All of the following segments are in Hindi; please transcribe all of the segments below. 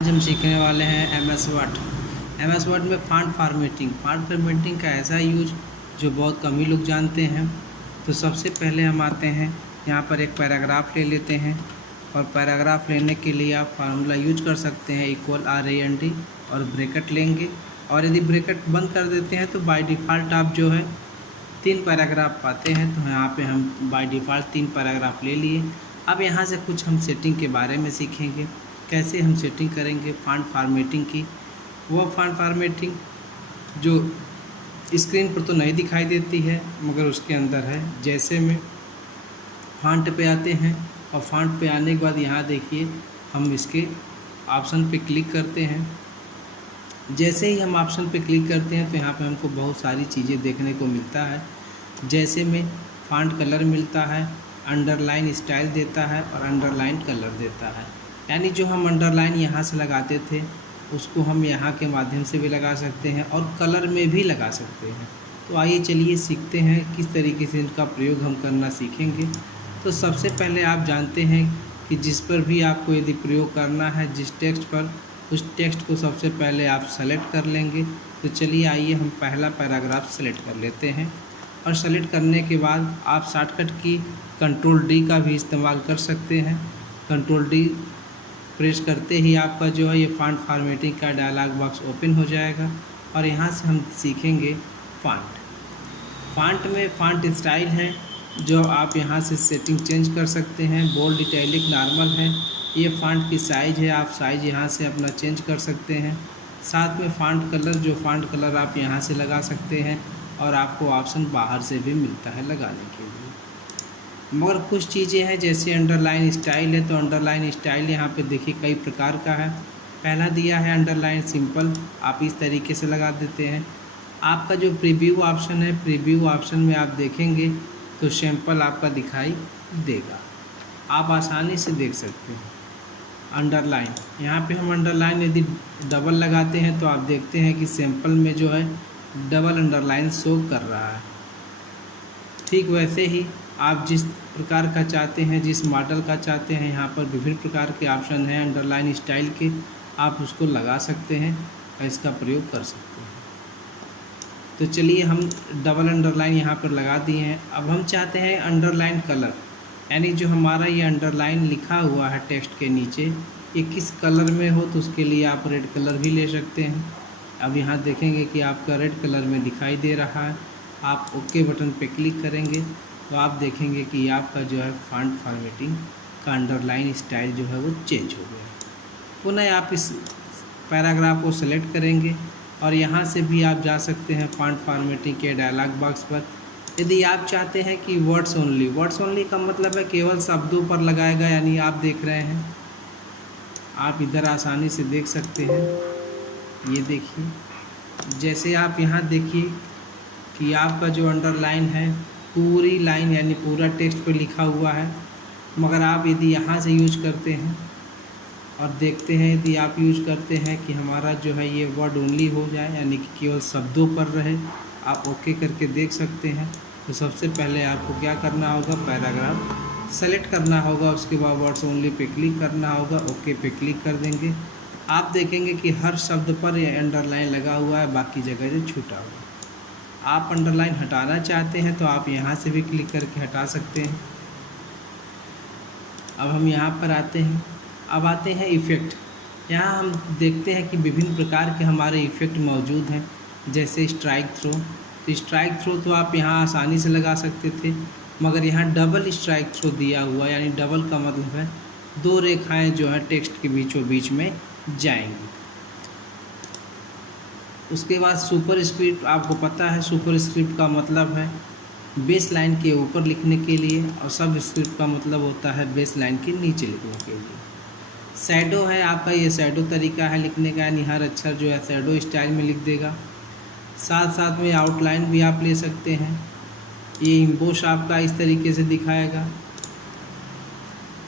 आज हम सीखने वाले हैं एमएस वर्ड। एमएस वर्ड में फॉन्ट फॉर्मेटिंग का ऐसा यूज जो बहुत कम ही लोग जानते हैं। तो सबसे पहले हम आते हैं यहाँ पर एक पैराग्राफ ले लेते हैं और पैराग्राफ लेने के लिए आप फार्मूला यूज कर सकते हैं =RAND और ब्रैकेट लेंगे। और यदि ब्रैकेट बंद कर देते हैं तो बाय डिफ़ॉल्ट आप जो है 3 पैराग्राफ पाते हैं। तो यहाँ पे हम बाय डिफ़ॉल्ट 3 पैराग्राफ ले लिए। अब यहाँ से कुछ हम सेटिंग के बारे में सीखेंगे, कैसे हम सेटिंग करेंगे फॉन्ट फॉर्मेटिंग की। वो फॉन्ट फॉर्मेटिंग जो स्क्रीन पर तो नहीं दिखाई देती है मगर उसके अंदर है। जैसे में फॉन्ट पे आते हैं और फॉन्ट पे आने के बाद यहाँ देखिए हम इसके ऑप्शन पे क्लिक करते हैं। जैसे ही हम ऑप्शन पे क्लिक करते हैं तो यहाँ पे हमको बहुत सारी चीज़ें देखने को मिलता है। जैसे में फॉन्ट कलर मिलता है, अंडरलाइन स्टाइल देता है और अंडरलाइन कलर देता है। यानी जो हम अंडरलाइन यहाँ से लगाते थे उसको हम यहाँ के माध्यम से भी लगा सकते हैं और कलर में भी लगा सकते हैं। तो आइए चलिए सीखते हैं किस तरीके से इनका प्रयोग हम करना सीखेंगे। तो सबसे पहले आप जानते हैं कि जिस पर भी आपको यदि प्रयोग करना है, जिस टेक्स्ट पर, उस टेक्स्ट को सबसे पहले आप सेलेक्ट कर लेंगे। तो चलिए आइए हम पहला पैराग्राफ सेलेक्ट कर लेते हैं और सेलेक्ट करने के बाद आप शॉर्टकट की Ctrl+D का भी इस्तेमाल कर सकते हैं। Ctrl+D प्रेस करते ही आपका जो है ये फॉन्ट फॉर्मेटिंग का डायलॉग बॉक्स ओपन हो जाएगा और यहाँ से हम सीखेंगे फॉन्ट में फॉन्ट स्टाइल है जो आप यहाँ से सेटिंग चेंज कर सकते हैं। बोल्ड, इटैलिक, नॉर्मल है। ये फॉन्ट की साइज़ है, आप साइज़ यहाँ से अपना चेंज कर सकते हैं। साथ में फॉन्ट कलर, जो फॉन्ट कलर आप यहाँ से लगा सकते हैं और आपको ऑप्शन बाहर से भी मिलता है लगाने के लिए। मगर कुछ चीज़ें हैं जैसे अंडरलाइन स्टाइल है, तो अंडरलाइन स्टाइल यहाँ पे देखिए कई प्रकार का है। पहला दिया है अंडरलाइन सिंपल, आप इस तरीके से लगा देते हैं। आपका जो प्रीव्यू ऑप्शन है, प्रीव्यू ऑप्शन में आप देखेंगे तो सैंपल आपका दिखाई देगा, आप आसानी से देख सकते हैं। अंडरलाइन, यहाँ पे हम अंडरलाइन यदि डबल लगाते हैं तो आप देखते हैं कि सैंपल में जो है डबल अंडरलाइन शो कर रहा है। ठीक वैसे ही आप जिस प्रकार का चाहते हैं, जिस मॉडल का चाहते हैं, यहाँ पर विभिन्न प्रकार के ऑप्शन हैं अंडरलाइन स्टाइल के, आप उसको लगा सकते हैं और इसका प्रयोग कर सकते हैं। तो चलिए हम डबल अंडरलाइन यहाँ पर लगा दिए हैं। अब हम चाहते हैं अंडरलाइन कलर, यानी जो हमारा ये अंडरलाइन लिखा हुआ है टेक्स्ट के नीचे, ये किस कलर में हो, तो उसके लिए आप रेड कलर भी ले सकते हैं। अब यहाँ देखेंगे कि आपका रेड कलर में दिखाई दे रहा है। आप ओके बटन पे क्लिक करेंगे तो आप देखेंगे कि आपका जो है फॉन्ट फॉर्मेटिंग का अंडरलाइन स्टाइल जो है वो चेंज हो गया। पुनः आप इस पैराग्राफ को सेलेक्ट करेंगे और यहाँ से भी आप जा सकते हैं फॉन्ट फॉर्मेटिंग के डायलॉग बॉक्स पर। यदि आप चाहते हैं कि वर्ड्स ओनली का मतलब है केवल शब्दों पर लगाएगा, यानी आप देख रहे हैं, आप इधर आसानी से देख सकते हैं। ये देखिए, जैसे आप यहाँ देखिए कि आपका जो अंडरलाइन है पूरी लाइन यानी पूरा टेक्स्ट पे लिखा हुआ है। मगर आप यदि यहाँ से यूज करते हैं और देखते हैं, यदि आप यूज करते हैं कि हमारा जो है ये वर्ड ओनली हो जाए, यानी कि केवल शब्दों पर रहे, आप ओके करके देख सकते हैं। तो सबसे पहले आपको क्या करना होगा, पैराग्राफ सेलेक्ट करना होगा, उसके बाद वर्ड्स ओनली पे क्लिक करना होगा, ओके पे क्लिक कर देंगे। आप देखेंगे कि हर शब्द पर ये अंडरलाइन लगा हुआ है, बाकी जगह जो छूटा हुआ है। आप अंडरलाइन हटाना चाहते हैं तो आप यहाँ से भी क्लिक करके हटा सकते हैं। अब हम यहाँ पर आते हैं, अब आते हैं इफ़ेक्ट। यहाँ हम देखते हैं कि विभिन्न प्रकार के हमारे इफ़ेक्ट मौजूद हैं, जैसे स्ट्राइक थ्रो। तो स्ट्राइक थ्रो तो आप यहाँ आसानी से लगा सकते थे, मगर यहाँ डबल स्ट्राइक थ्रो दिया हुआ, यानी डबल का मतलब है 2 रेखाएँ जो है टेक्स्ट के बीचों बीच में जाएंगी। उसके बाद सुपर स्क्रिप्ट, आपको पता है सुपर स्क्रिप्ट का मतलब है बेस लाइन के ऊपर लिखने के लिए, और सब स्क्रिप्ट का मतलब होता है बेस लाइन के नीचे लिखने के लिए। शैडो है आपका, ये शैडो तरीका है लिखने का, यानी हर अक्षर जो है शैडो स्टाइल में लिख देगा। साथ साथ में आउटलाइन भी आप ले सकते हैं। ये इम्बोस आपका इस तरीके से दिखाएगा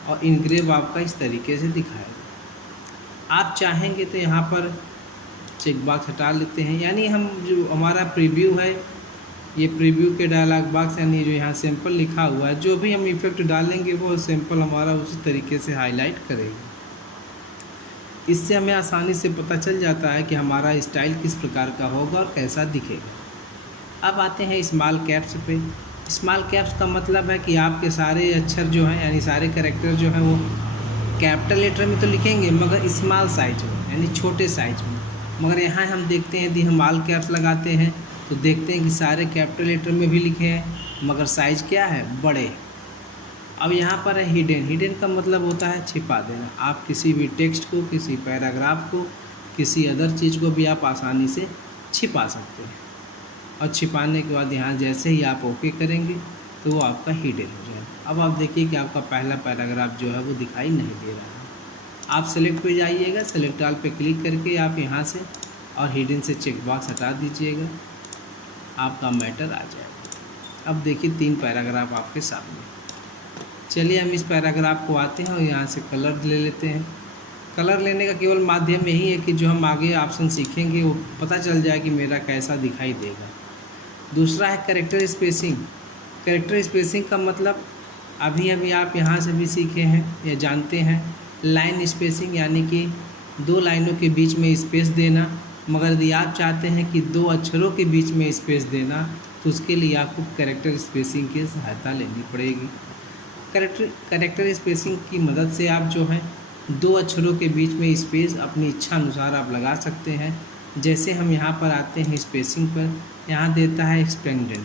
और इनग्रेव आपका इस तरीके से दिखाएगा। आप चाहेंगे तो यहाँ पर चेक बॉक्स हटा लेते हैं, यानी हम जो हमारा प्रीव्यू है, ये प्रीव्यू के डायलॉग बॉक्स, यानी जो यहाँ सैंपल लिखा हुआ है, जो भी हम इफ़ेक्ट डालेंगे वो सैंपल हमारा उसी तरीके से हाईलाइट करेगा। इससे हमें आसानी से पता चल जाता है कि हमारा स्टाइल किस प्रकार का होगा और कैसा दिखेगा। अब आते हैं स्मॉल कैप्स पे। स्मॉल कैप्स का मतलब है कि आपके सारे अक्षर जो हैं यानी सारे कैरेक्टर जो हैं वो कैपिटल लेटर में तो लिखेंगे मगर स्मॉल साइज में यानी छोटे साइज में। मगर यहाँ हम देखते हैं यदि हम ऑल कैप्स लगाते हैं तो देखते हैं कि सारे कैपिटल लेटर में भी लिखे हैं मगर साइज़ क्या है, बड़े। अब यहाँ पर है हिडन। हिडन का मतलब होता है छिपा देना। आप किसी भी टेक्स्ट को, किसी पैराग्राफ को, किसी अदर चीज़ को भी आप आसानी से छिपा सकते हैं। और छिपाने के बाद यहाँ जैसे ही आप ओके करेंगे तो वो आपका हिडन हो जाएगा। अब आप देखिए कि आपका पहला पैराग्राफ जो है वो दिखाई नहीं दे रहा है। आप सेलेक्ट पे जाइएगा, सेलेक्ट ऑल पे क्लिक करके आप यहाँ से और हिडन से चेक बॉक्स हटा दीजिएगा, आपका मैटर आ जाएगा। अब देखिए 3 पैराग्राफ आपके सामने। चलिए हम इस पैराग्राफ को आते हैं और यहाँ से कलर ले लेते हैं। कलर लेने का केवल माध्यम यही है कि जो हम आगे ऑप्शन सीखेंगे वो पता चल जाए कि मेरा कैसा दिखाई देगा। दूसरा है कैरेक्टर स्पेसिंग। कैरेक्टर स्पेसिंग का मतलब अभी आप यहाँ से भी सीखे हैं या जानते हैं। लाइन स्पेसिंग यानी कि 2 लाइनों के बीच में स्पेस देना। मगर यदि आप चाहते हैं कि 2 अक्षरों के बीच में स्पेस देना तो उसके लिए आपको कैरेक्टर स्पेसिंग की सहायता लेनी पड़ेगी। कैरेक्टर स्पेसिंग की मदद से आप जो है 2 अक्षरों के बीच में स्पेस अपनी इच्छा अनुसार आप लगा सकते हैं। जैसे हम यहाँ पर आते हैं स्पेसिंग पर, यहाँ देता है एक्सपेंडेड।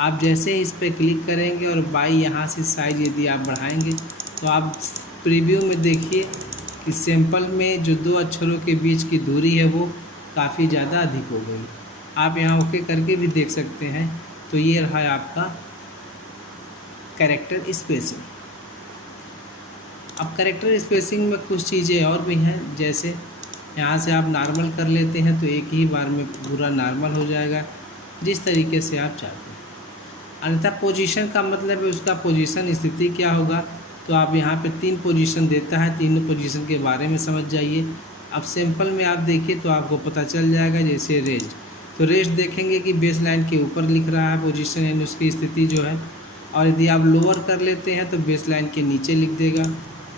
आप जैसे ही इस पर क्लिक करेंगे और बाई यहाँ से साइज यदि आप बढ़ाएंगे तो आप प्रीव्यू में देखिए कि सैंपल में जो 2 अक्षरों के बीच की दूरी है वो काफ़ी ज़्यादा अधिक हो गई। आप यहाँ ओके करके भी देख सकते हैं। तो ये रहा है आपका कैरेक्टर स्पेसिंग। अब कैरेक्टर स्पेसिंग में कुछ चीज़ें और भी हैं, जैसे यहाँ से आप नॉर्मल कर लेते हैं तो एक ही बार में पूरा नॉर्मल हो जाएगा जिस तरीके से आप चाहते हैं। अन्यथा पोजीशन का मतलब है उसका पोजीशन स्थिति क्या होगा। तो आप यहाँ पे 3 पोजीशन देता है, तीनों पोजीशन के बारे में समझ जाइए। अब सैंपल में आप देखिए तो आपको पता चल जाएगा। जैसे रेस्ट, तो रेस्ट देखेंगे कि बेस लाइन के ऊपर लिख रहा है पोजीशन यानी उसकी स्थिति जो है। और यदि आप लोअर कर लेते हैं तो बेस लाइन के नीचे लिख देगा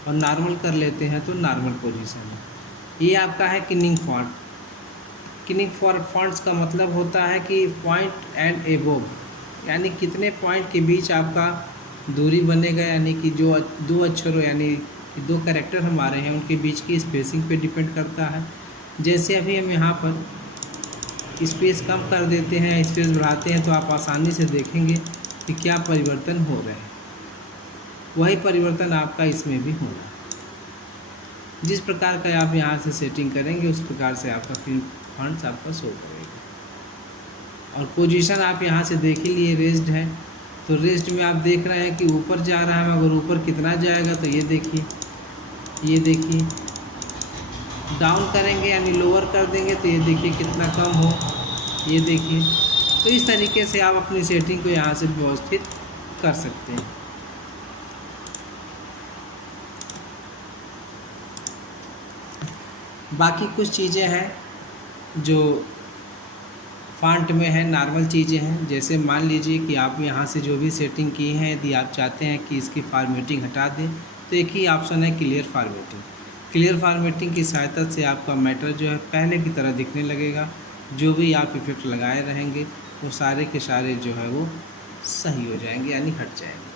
और नॉर्मल कर लेते हैं तो नॉर्मल पोजीशन है। ये आपका है किनिंग फॉन्ट। किनिंग फॉन्ट्स का मतलब होता है कि पॉइंट एंड एबोव यानी कितने पॉइंट के बीच आपका दूरी बनेगा, यानी कि जो 2 अक्षरों यानी 2 कैरेक्टर हमारे हैं उनके बीच की स्पेसिंग पे डिपेंड करता है। जैसे अभी हम यहाँ पर स्पेस कम कर देते हैं, स्पेस बढ़ाते हैं तो आप आसानी से देखेंगे कि क्या परिवर्तन हो रहे हैं। वही परिवर्तन आपका इसमें भी होगा। जिस प्रकार का आप यहाँ से सेटिंग करेंगे उस प्रकार से आपका फिर फॉन्ट्स आपका शो करेगा। और पोजीशन आप यहाँ से देख ही लिए, रेस्ड है तो रेस्ट में आप देख रहे हैं कि ऊपर जा रहा है, मगर ऊपर कितना जाएगा तो ये देखिए डाउन करेंगे यानी लोअर कर देंगे तो ये देखिए कितना कम हो, ये देखिए। तो इस तरीके से आप अपनी सेटिंग को यहाँ से व्यवस्थित कर सकते हैं। बाकी कुछ चीज़ें हैं जो फॉन्ट में है, नॉर्मल चीज़ें हैं। जैसे मान लीजिए कि आप यहाँ से जो भी सेटिंग की है यदि आप चाहते हैं कि इसकी फॉर्मेटिंग हटा दें तो एक ही ऑप्शन है क्लियर फॉर्मेटिंग। क्लियर फॉर्मेटिंग की सहायता से आपका मैटर जो है पहले की तरह दिखने लगेगा। जो भी आप इफ़ेक्ट लगाए रहेंगे वो सारे के सारे जो है वो सही हो जाएंगे यानी हट जाएंगे।